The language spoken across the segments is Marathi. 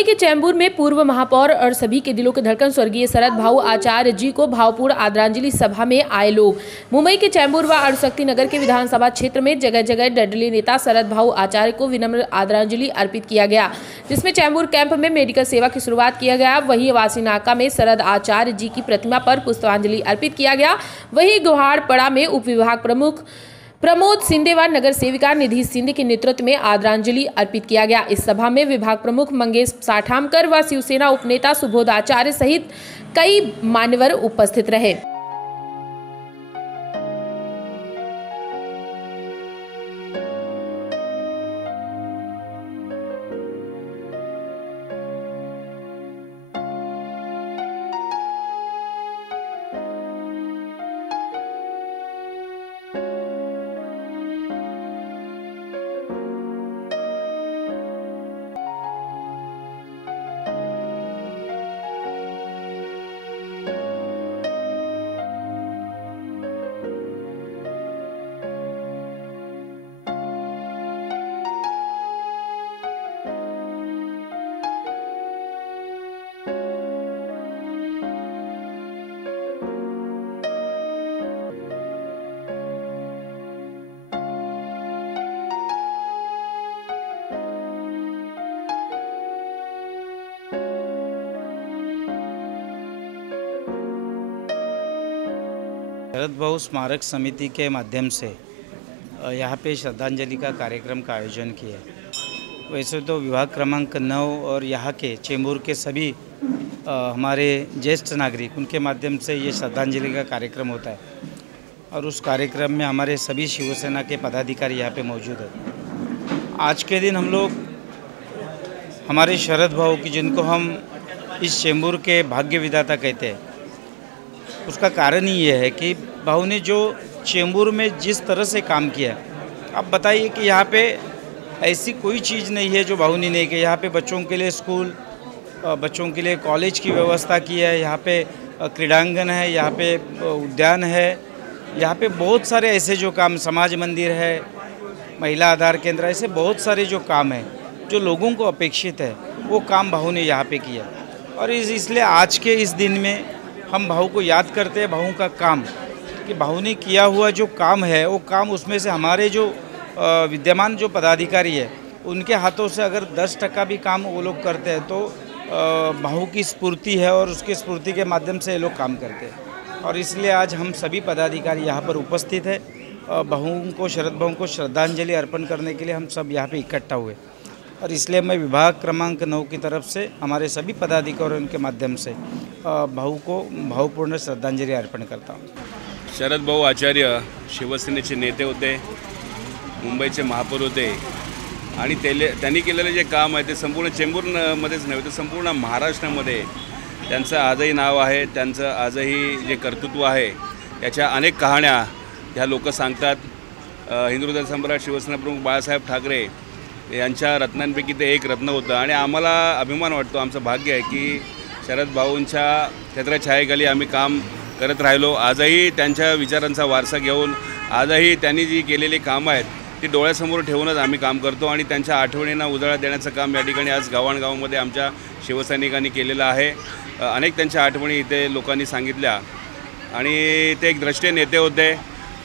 मुंबई के चैम्बूर में पूर्व महापौर और सभी के दिलों के धड़कन स्वर्गीय शरद भाऊ आचार्य जी को भावपूर्ण आदरांजलि सभा में आए लोग। मुंबई के चैम्बूर व अड़ुशक्ति नगर के विधानसभा क्षेत्र में जगह जगह निर्दलीय नेता शरद भाऊ आचार्य को विनम्र आदरांजलि अर्पित किया गया, जिसमें चैम्बूर कैंप में मेडिकल सेवा की शुरुआत किया गया। वहीं वासी नाका में शरद आचार्य जी की प्रतिमा पर पुष्पांजलि अर्पित किया गया। वहीं गुहाड़पड़ा में उप विभाग प्रमुख प्रमोद सिंधे व नगर सेविका निधि सिंधे के नेतृत्व में आदरांजलि अर्पित किया गया। इस सभा में विभाग प्रमुख मंगेश साठामकर व शिवसेना उपनेता सुबोध आचार्य सहित कई मान्यवर उपस्थित रहे। शरद भाऊ स्मारक समिति के माध्यम से यहाँ पे श्रद्धांजलि का कार्यक्रम का आयोजन किया। वैसे तो विभाग क्रमांक 9 और यहाँ के चैम्बूर के सभी हमारे ज्येष्ठ नागरिक उनके माध्यम से ये श्रद्धांजलि का कार्यक्रम होता है और उस कार्यक्रम में हमारे सभी शिवसेना के पदाधिकारी यहाँ पे मौजूद है। आज के दिन हम लोग हमारे शरद भाऊ की, जिनको हम इस चैम्बूर के भाग्य विधाता कहते हैं, उसका कारण ही ये है कि भाऊ ने जो चैम्बूर में जिस तरह से काम किया। अब बताइए कि यहाँ पे ऐसी कोई चीज़ नहीं है जो भाऊ ने नहीं की। यहाँ पे बच्चों के लिए स्कूल, बच्चों के लिए कॉलेज की व्यवस्था की है, यहाँ पे क्रीड़ांगन है, यहाँ पे उद्यान है, यहाँ पे बहुत सारे ऐसे जो काम, समाज मंदिर है, महिला आधार केंद्र, ऐसे बहुत सारे जो काम है जो लोगों को अपेक्षित है, वो काम भाऊ ने यहाँ पे किया। और इसलिए आज के इस दिन में हम भाऊ को याद करते हैं, भाऊ का काम, कि भाऊ ने किया हुआ जो काम है वो काम, उसमें से हमारे जो विद्यमान जो पदाधिकारी है उनके हाथों से अगर 10% भी काम वो लोग करते हैं तो भाऊ की स्फूर्ति है और उसकी स्फूर्ति के माध्यम से ये लोग काम करते हैं। और इसलिए आज हम सभी पदाधिकारी यहाँ पर उपस्थित है। भाऊ को, शरद भाऊ को श्रद्धांजलि अर्पण करने के लिए हम सब यहाँ पे इकट्ठा हुए और इसलिए मैं विभाग क्रमांक 9 की तरफ से हमारे सभी पदाधिकारियों के माध्यम से भाऊ को भावपूर्ण श्रद्धांजलि अर्पण करता हूँ। शरद भाऊ आचार्य शिवसेनेचे नेते होते, मुंबईचे महापौर होते आणि त्यांनी केलेले जे काम आहे ते संपूर्ण चेंबूरमध्येच नव्हे तर संपूर्ण महाराष्ट्रामध्ये त्यांचं आजही नाव आहे। त्यांचं आजही जे कर्तृत्व आहे याच्या अनेक कहाण्या ह्या लोक सांगतात। हिंदू हृदय सम्राट शिवसेना प्रमुख बाळासाहेब ठाकरे यांच्या रत्नांपैकी ते एक रत्न होतं आणि आम्हाला अभिमान वाटतो, आमचं भाग्य आहे की शरद भाऊंच्या छत्रछायेखाली आम्ही काम करत राहिलो। आजही त्यांच्या विचारांचा वारसा घेऊन आजही त्यांनी जी केलेली कामं आहेत ती डोळ्यासमोर ठेवूनच आम्ही काम करतो आणि त्यांच्या आठवणींना उजाळा देण्याचं काम या ठिकाणी आज गावांगावांमध्ये आमच्या शिवसैनिकांनी केलेलं आहे। अनेक त्यांच्या आठवणी इथे लोकांनी सांगितल्या आणि ते एक द्रष्टे नेते होते,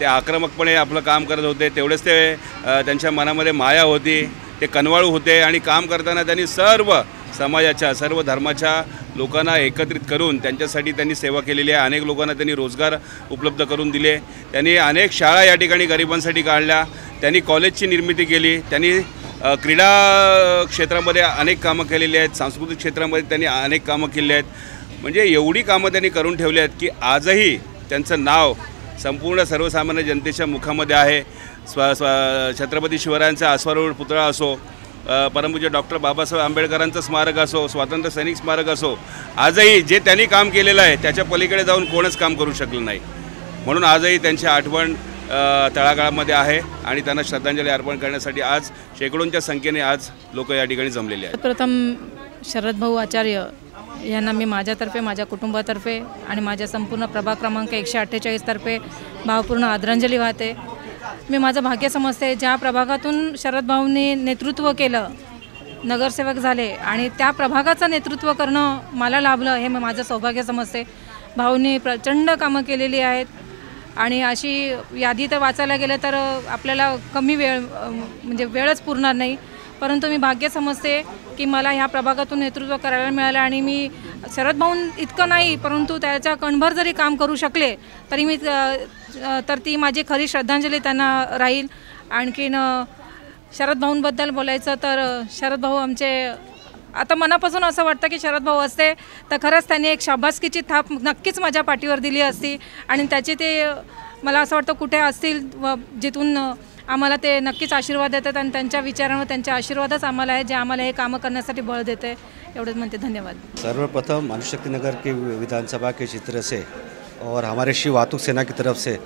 ते आक्रमकपणे आपलं काम करत होते, तेवढेच ते त्यांच्या मनामध्ये माया होती, ते कनवाळू होते आणि काम करताना त्यांनी सर्व समाजाच्या, सर्व धर्माच्या लोकांना एकत्रित करून त्यांच्यासाठी त्यांनी सेवा केलेली आहे। अनेक लोकांना त्यांनी रोजगार उपलब्ध करून दिले, त्यांनी अनेक शाळा या ठिकाणी गरिबांसाठी काढल्या, त्यांनी कॉलेजची निर्मिती केली, त्यांनी क्रीडा क्षेत्रामध्ये अनेक कामं केलेली आहेत, सांस्कृतिक क्षेत्रामध्ये त्यांनी अनेक कामं केली आहेत। म्हणजे एवढी कामं त्यांनी करून ठेवली आहेत की आजही त्यांचं नाव संपूर्ण सर्वसामान्य जनतेच्या मुखामध्ये आहे। छत्रपती शिवरायांचा अश्वारूढ पुतळा असो, परमपूज्य डॉक्टर बाबासाहेब आंबेडकरांचं स्मारक असो, स्वातंत्र्य सैनिक स्मारक असो, आजही जे त्यांनी काम केलेलं आहे त्याच्या पलीकडे जाऊन कोणच काम करू शकलं नाही। म्हणून आजही त्यांची आठवण तळागाळामध्ये आहे आणि त्यांना श्रद्धांजली अर्पण करण्यासाठी आज शेकडोंच्या संख्येने आज लोक या ठिकाणी जमलेले आहेत। प्रथम शरद भाऊ आचार्य यांना मी माझ्यातर्फे, माझ्या कुटुंबातर्फे आणि माझ्या संपूर्ण प्रभाग क्रमांक 148 तर्फे भावपूर्ण आदरांजली वाहते। मी माझं भाग्य समजते, ज्या प्रभागातून शरद भाऊंनी नेतृत्व केलं नगरसेवक झाले आणि त्या प्रभागाचं नेतृत्व करणं मला लाभलं हे माझं सौभाग्य समजते. भाऊनी प्रचंड कामं केलेली आहेत आणि अशी यादी तर वाचायला गेलं तर आपल्याला कमी वेळ म्हणजे वेळच पुरणार नाही. परंतु मी भाग्य समजते की मला ह्या प्रभागातून नेतृत्व करायला मिळालं आणि मी शरद भाऊ इतकं नाही परंतु त्याच्या कणभर जरी काम करू शकले तरी मी तर ती माझी खरी श्रद्धांजली त्यांना राहील. आणखीन शरद भाऊंबद्दल बोलायचं तर शरद भाऊ आमचे आता मनापासून असं वाटतं की शरद भाऊ असते तर खरंच त्यांनी एक शाबासकीची थाप नक्कीच माझ्या पाठीवर दिली असती आणि त्याचे ते मला असं वाटतं कुठे असतील व जिथून आम्हाला ते नक्कीच आशीर्वाद देतात आणि त्यांच्या विचारांवर त्यांचे आशीर्वादच आम्हाला आहे जे आम्हाला हे कामं करण्यासाठी बळ देते. एवढंच म्हणते. धन्यवाद. सर्वप्रथम अनुशक्ति नगर के विधानसभा के क्षेत्र से और हमारे शिव वातुक सेना की तरफ से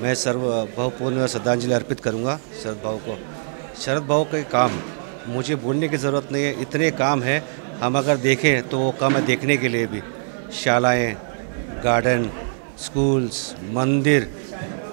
मैं सर्व भावपूर्ण श्रद्धांजलि अर्पित करूंगा शरद भाऊ को. शरद भाऊ के काम मुझे बोलने की ज़रूरत नहीं है, इतने काम हैं. हम अगर देखें तो वो कम है देखने के लिए भी. शालाएँ, गार्डन, स्कूल्स, मंदिर,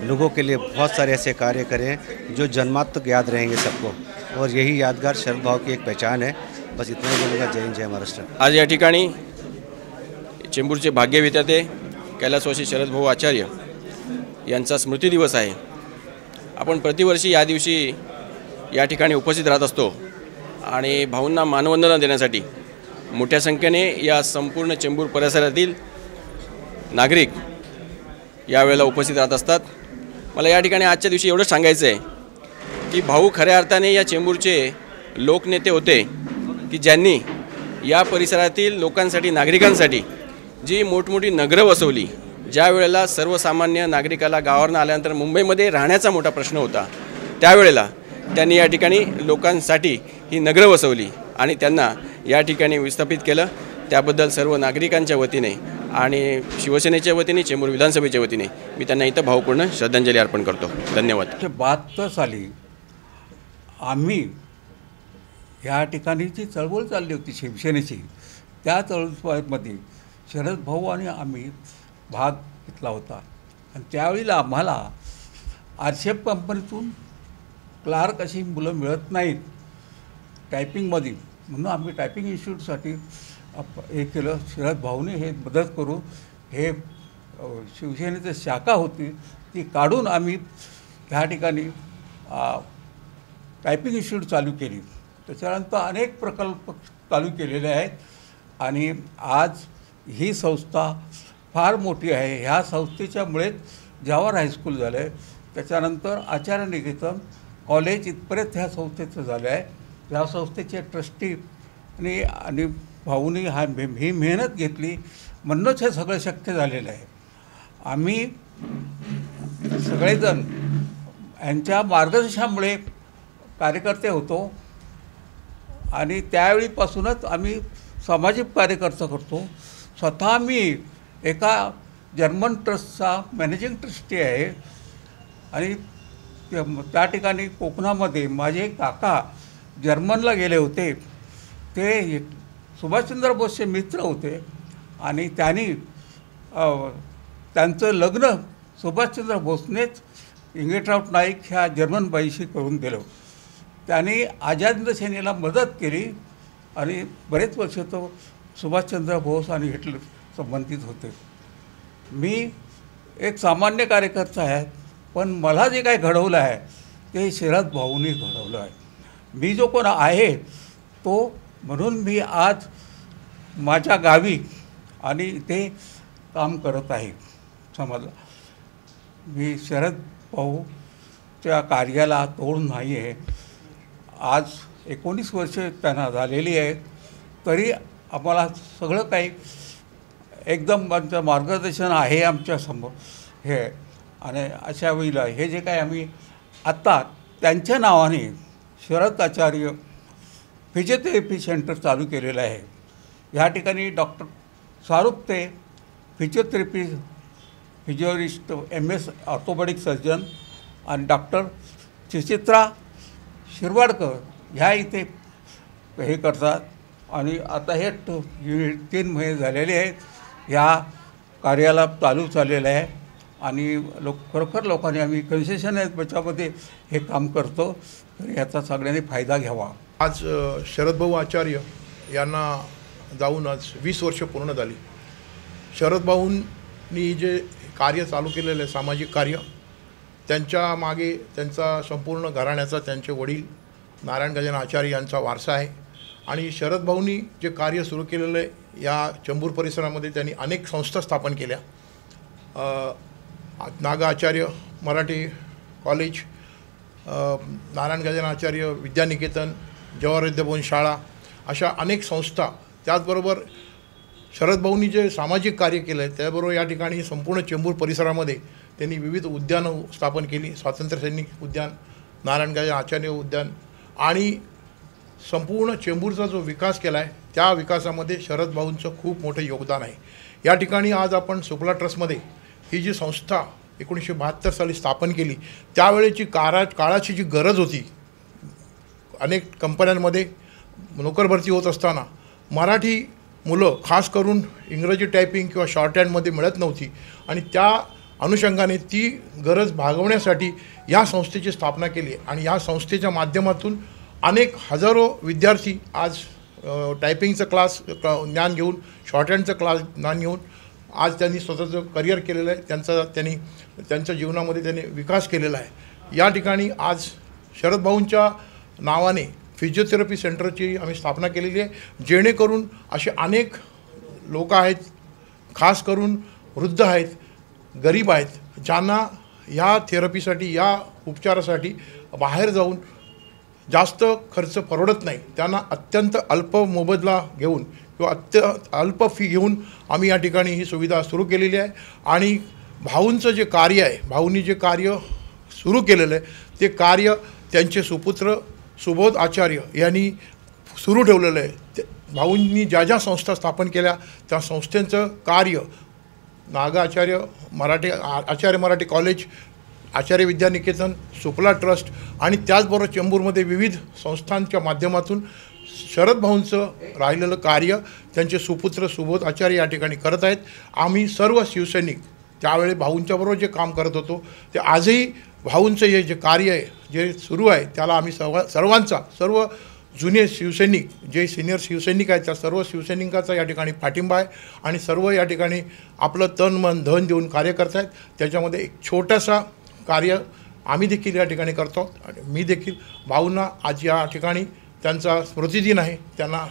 लोगों के लिए बहुत सारे ऐसे कार्य करें जो जन्मांत तक याद रहेंगे सबको और यही यादगार शरद भाऊ की एक पहचान है. बस इतना ही बोलूँगा. जय हिंद, जय महाराष्ट्र. आज या ठिकाणी चेंबूरचे भाग्यविधाते कैलासवासी शरद भाऊ आचार्य यांचा स्मृती दिवस आहे. आपण प्रतिवर्षी या दिवशी या ठिकाणी उपस्थित राहत असतो आणि भाऊंना मानवंदना देण्यासाठी मोठ्या संख्येने या संपूर्ण चेंबूर परिसरातील नागरिक यावेळेला उपस्थित राहत असतात. मला या ठिकाणी आजच्या दिवशी एवढंच सांगायचं आहे की भाऊ खऱ्या अर्थाने या चेंबूरचे लोकनेते होते की ज्यांनी या परिसरातील लोकांसाठी नागरिकांसाठी जी मोठमोठी नगरं वसवली. ज्या वेळेला सर्वसामान्य नागरिकाला गावावरून आल्यानंतर मुंबईमध्ये राहण्याचा मोठा प्रश्न होता त्यावेळेला त्यांनी या ठिकाणी लोकांसाठी ही नगरं वसवली आणि त्यांना या ठिकाणी विस्थापित केलं. त्याबद्दल सर्व नागरिकांच्या वतीने आणि शिवसेनेच्या वतीने चेंबूर विधानसभेच्या वतीने मी त्यांना इथं भावपूर्ण श्रद्धांजली अर्पण करतो. धन्यवाद. 72 साली आम्ही ह्या ठिकाणी जी चळवळ चालली होती शिवसेनेची त्या चळवळीमध्ये शरद भाऊ आणि आम्ही भाग घेतला होता आणि त्यावेळेला आम्हाला आरशेप कंपनीतून क्लार्क अशी मुलं मिळत नाहीत टायपिंगमध्ये म्हणून आम्ही टायपिंग इन्स्टिट्यूटसाठी हे केलं. शरद भाऊने हे मदत करून हे शिवसेनेची शाखा होती ती काढून आम्ही ह्या ठिकाणी टायपिंग इन्स्टिट्यूट चालू केली. त्याच्यानंतर अनेक प्रकल्प चालू केलेले आहेत आणि आज ही संस्था फार मोठी आहे. ह्या संस्थेच्यामुळेच जवाहर हायस्कूल झालं आहे. त्याच्यानंतर आचार्य निकेतन कॉलेज इथपर्यंत ह्या संस्थेचं झालं आहे. ह्या संस्थेचे ट्रस्टी आणि भाऊनी ही मेहनत घेतली म्हणूनच हे सगळं शक्य झालेलं आहे. आम्ही सगळेजण यांच्या मार्गदर्शनामुळे कार्यकर्ते होतो आणि त्यावेळीपासूनच आम्ही सामाजिक कार्यकर्ता करतो. स्वतः मी एका जर्मन ट्रस्टचा मॅनेजिंग ट्रस्टी आहे आणि त्या ठिकाणी कोकणामध्ये माझे काका जर्मनला गेले होते. ते सुभाषचंद्र बोसचे मित्र होते आणि त्यांचं लग्न सुभाषचंद्र बोसनेच इंगेटराव नाईक ह्या जर्मन बाईशी करून दिलं. त्यांनी आझाद सेनेला मदत केली आणि बरेच वर्ष तो सुभाषचंद्र बोस आणि हिटलर संबंधित होते. मी एक सामान्य कार्यकर्ता आहे पण मला जे काही घडवलं आहे ते शरद भाऊंनी घडवलं आहे. मी जो कोण आहे तो म्हणून मी आज माझ्या गावी आणि इथे काम करत आहे. समजलं. मी शरद भाऊच्या कार्याला तोड नाही आहे. आज 19 वर्ष त्यांना झालेली आहे तरी आम्हाला सगळं काही एकदम आमचं मार्गदर्शन आहे आमच्यासमोर हे. आणि अशा वेळेला हे जे काही आम्ही आत्ता त्यांच्या नावाने शरद आचार्य फिजिओथेरपी सेंटर चालू केलेलं आहे. ह्या ठिकाणी doctor Sarupte physiotherapy physiotherapist MS orthopaedic surgeon आणि डॉक्टर सुचित्रा शिरवाडकर ह्या इथे हे करतात आणि आता हे 3 महिने झालेले आहेत. ह्या कार्याला चालू झालेलं आहे आणि खरोखर लोकांनी आम्ही कन्सेशन आहेत त्याच्यामध्ये हे काम करतो तर याचा सगळ्यांनी फायदा घ्यावा. आज शरदभाऊ आचार्य यांना जाऊन आज 20 वर्ष पूर्ण झाली। शरदभाऊंनी जे कार्य चालू केलेलं आहे सामाजिक कार्य, त्यांच्या मागे त्यांचा संपूर्ण घराण्याचा, त्यांचे वडील नारायण गजानन आचार्य यांचा वारसा आहे। आणि शरदभाऊंनी जे कार्य सुरू केलेलं आहे या चेंबूर परिसरामध्ये त्यांनी अनेक संस्था स्थापन केल्या। नागा आचार्य मराठी कॉलेज, नारायण गजानन आचार्य विद्यानिकेतन, जवाहर विद्याभवन शाळा, अशा अनेक संस्था। त्याचबरोबर शरदभाऊंनी जे सामाजिक कार्य केलं आहे त्याबरोबर या ठिकाणी संपूर्ण चेंबूर परिसरामध्ये त्यांनी विविध उद्यानं स्थापन केली। स्वातंत्र्य सैनिक उद्यान, नारायण गजानन आचार्य उद्यान आणि संपूर्ण चेंबूरचा जो विकास केला आहे त्या विकासामध्ये शरदभाऊंचं खूप मोठं योगदान आहे। या ठिकाणी आज आपण सुफला ट्रस्टमध्ये ही जी संस्था 1972 साली स्थापन केली, त्यावेळेची काळाची जी गरज होती, अनेक कंपन्यांमध्ये नोकर भरती होत असताना मराठी मुलं खास करून इंग्रजी टायपिंग किंवा शॉर्टहँडमध्ये मिळत नव्हती आणि त्या अनुषंगाने ती गरज भागवण्यासाठी या संस्थेची स्थापना केली आणि या संस्थेच्या माध्यमातून अनेक हजारो विद्यार्थी आज टायपिंगचं क्लास ज्ञान घेऊन, शॉर्टहँडचं क्लास ज्ञान घेऊन आज त्यांनी स्वतःचं करिअर केलेलं आहे। त्यांच्या जीवनामध्ये त्यांनी विकास केलेला आहे। या ठिकाणी आज शरदभाऊंच्या नावाने फिजिओथेरपी सेंटरची आम्ही स्थापना केलेली आहे, जेणेकरून असे अनेक लोक आहेत, खास करून वृद्ध आहेत, गरीब आहेत, ज्यांना ह्या थेरपीसाठी, या उपचारासाठी बाहेर जाऊन जास्त खर्च परवडत नाही, त्यांना अत्यंत अल्प मोबदला घेऊन किंवा अल्प फी घेऊन आम्ही या ठिकाणी ही सुविधा सुरू केलेली आहे। आणि भाऊंचं जे कार्य आहे, भाऊंनी जे कार्य सुरू केलेलं आहे ते कार्य त्यांचे सुपुत्र सुबोध आचार्य यांनी सुरू ठेवलेलं आहे। भाऊंनी ज्या ज्या संस्था स्थापन केल्या त्या संस्थांचं कार्य नागा आचार्य मराठी कॉलेज, आचार्य विद्यानिकेतन, सुफला ट्रस्ट आणि त्याचबरोबर चेंबूरमध्ये विविध संस्थांच्या माध्यमातून शरदभाऊंचं राहिलेलं कार्य त्यांचे सुपुत्र सुबोध आचार्य या ठिकाणी करत आहेत। आम्ही सर्व शिवसैनिक त्यावेळी भाऊंच्याबरोबर जे काम करत होतो ते आजही भाऊंचं हे जे कार्य आहे जे सुरू आहे त्याला आम्ही सर्व जुने शिवसैनिक, जे सिनियर शिवसैनिक आहेत त्या सर्व शिवसैनिकांचा या ठिकाणी पाठिंबा आहे आणि सर्व या ठिकाणी आपलं तन मन धन देऊन कार्य करत आहेत। त्याच्यामध्ये एक छोटासा कार्य आम्ही देखील या ठिकाणी करतो आणि मी देखील भाऊंना आज या ठिकाणी त्यांचा स्मृतिदिन आहे, त्यांना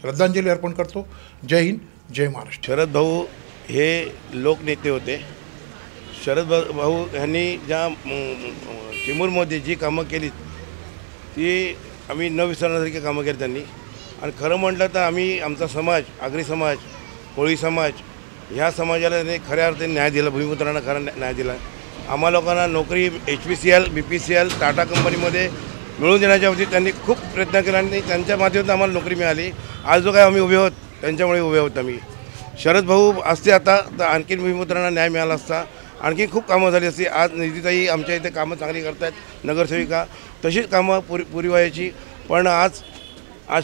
श्रद्धांजली अर्पण करतो। जय हिंद, जय महाराष्ट्र। शरद भाऊ हे लोकनेते होते। शरद भाऊ यांनी ज्या चेंबूरमध्ये जी कामं केली ती आम्ही न विसरण्यासारखी कामं केली त्यांनी। आणि खरं म्हटलं तर आम्ही आमचा समाज, आगरी समाज, कोळी समाज, ह्या समाजाला त्यांनी खऱ्या अर्थाने न्याय दिला, भूमिपुत्रांना खरा न्याय दिला। आम्हा लोकांना नोकरी HPCL, BPCL, टाटा कंपनीमध्ये मिळवून देण्याच्या बाबतीत त्यांनी खूप प्रयत्न केला आणि त्यांच्या माध्यमातून आम्हाला नोकरी मिळाली। आज जो काय आम्ही उभे आहोत त्यांच्यामुळे उभे आहोत आम्ही। शरद भाऊ असते आता तर आणखीन भूमिपुत्रांना न्याय मिळाला असता, आणखी खूप कामं झाली असती। आज निधीताई आमच्या इथे कामं चांगली करत आहेत, नगरसेविका, तशीच कामं पुरी व्हायची। पण आज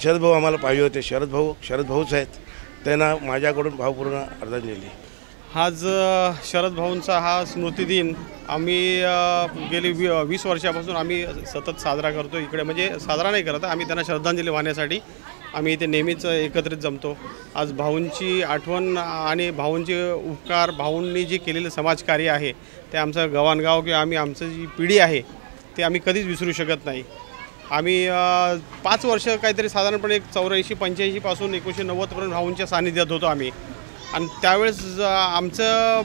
शरद भाऊ आम्हाला पाहिजे होते। शरद भाऊच आहेत, त्यांना माझ्याकडून भावपूर्ण श्रद्धांजली। आज शरद भाऊंचा हा स्मृतिदिन आम्ही गेली 20 वर्षापासून आम्ही सतत साजरा करतो इकडे, म्हणजे साजरा नाही करत, आम्ही त्यांना श्रद्धांजली वाहण्यासाठी आम्ही इथे नेहमीच एकत्रित जमतो। आज भाऊंची आठवण आणि भाऊंचे उपकार, भाऊंनी जे केलेलं समाजकार्य आहे ते आमचं गव्हाणगाव किंवा आमचं जी पिढी आहे ते आम्ही कधीच विसरू शकत नाही। आम्ही 5 वर्ष काहीतरी साधारणपणे 84-85 पासून 1990 पर्यंत भाऊंच्या सानिध्यात होतो आम्ही। आणि त्यावेळेस आमचं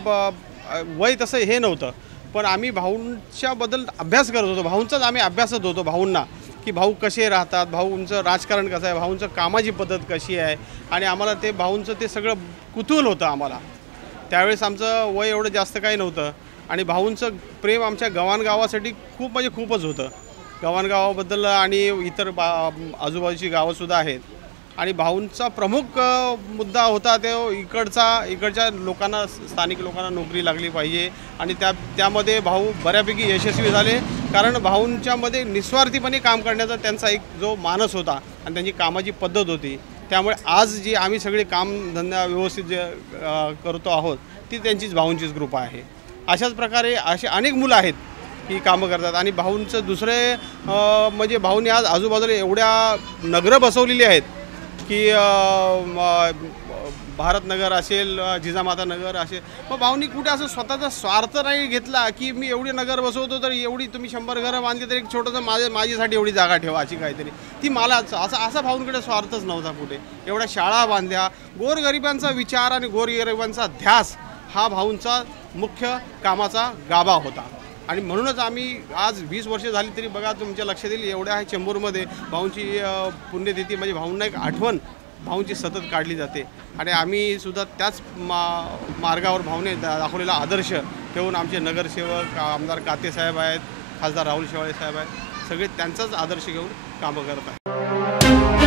वय तसं हे नव्हतं, पण आम्ही भाऊंच्याबद्दल अभ्यास करत होतो, भाऊंचाच आम्ही अभ्यासत होतो भाऊंना, की भाऊ कसे राहतात, भाऊंचं राजकारण कसं आहे, भाऊंचं कामाची पद्धत कशी आहे, आणि आम्हाला ते भाऊंचं ते सगळं कुतूहल होतं आम्हाला। त्यावेळेस आमचं वय एवढं जास्त काही नव्हतं आणि भाऊंचं प्रेम आमच्या गव्हाणगावासाठी खूप म्हणजे खूपच होतं, गव्हाणगावाबद्दल आणि इतर आजूबाजूची गावंसुद्धा आहेत। आणि भाऊंचा प्रमुख मुद्दा होता ते इकडच्या लोकांना, स्थानिक लोकांना नोकरी लागली पाहिजे आणि त्यामध्ये भाऊ बऱ्यापैकी यशस्वी झाले, कारण भाऊंच्यामध्ये निस्वार्थीपणे काम करण्याचा त्यांचा एक जो मानस होता आणि त्यांची कामाची पद्धत होती, त्यामुळे आज जी आम्ही सगळे कामधंदा व्यवस्थित जे करतो आहोत ती त्यांचीच भाऊंचीच कृपा आहे। अशाच प्रकारे असे अनेक मुलं आहेत की कामं करतात. आणि भाऊंचं दुसरे म्हणजे भाऊंनी आज आजूबाजूला एवढ्या नगरं बसवलेली आहेत की भारतनगर असेल, जिजामाता नगर असेल. मग भाऊंनी कुठे असं स्वतःचा स्वार्थ नाही घेतला की मी एवढी नगर बसवतो तर एवढी तुम्ही 100 घरं बांधली तर एक छोटंसं माझ्यासाठी एवढी जागा ठेवा अशी काहीतरी. ती मला असा भाऊंकडे स्वार्थच नव्हता कुठे. एवढ्या शाळा बांधल्या, गोरगरिबांचा विचार आणि गोरगरिबांचा ध्यास हा भाऊंचा मुख्य कामाचा गाभा होता. आणि म्हणूनच आम्ही आज 20 वर्ष झाली तरी बघा तुमच्या लक्षात येईल एवढ्या चेंबूरमध्ये भाऊंची पुण्यतिथी म्हणजे भाऊंना एक आठवण भाऊंची सतत काढली जाते. आणि आम्ही सुद्धा त्याच मार्गावर भाऊने दाखवलेला आदर्श ठेवून आमचे नगरसेवक आमदार काते साहेब आहेत, खासदार राहुल शेवाळे साहेब आहेत, सगळे त्यांचाच आदर्श घेऊन कामं करत आहेत.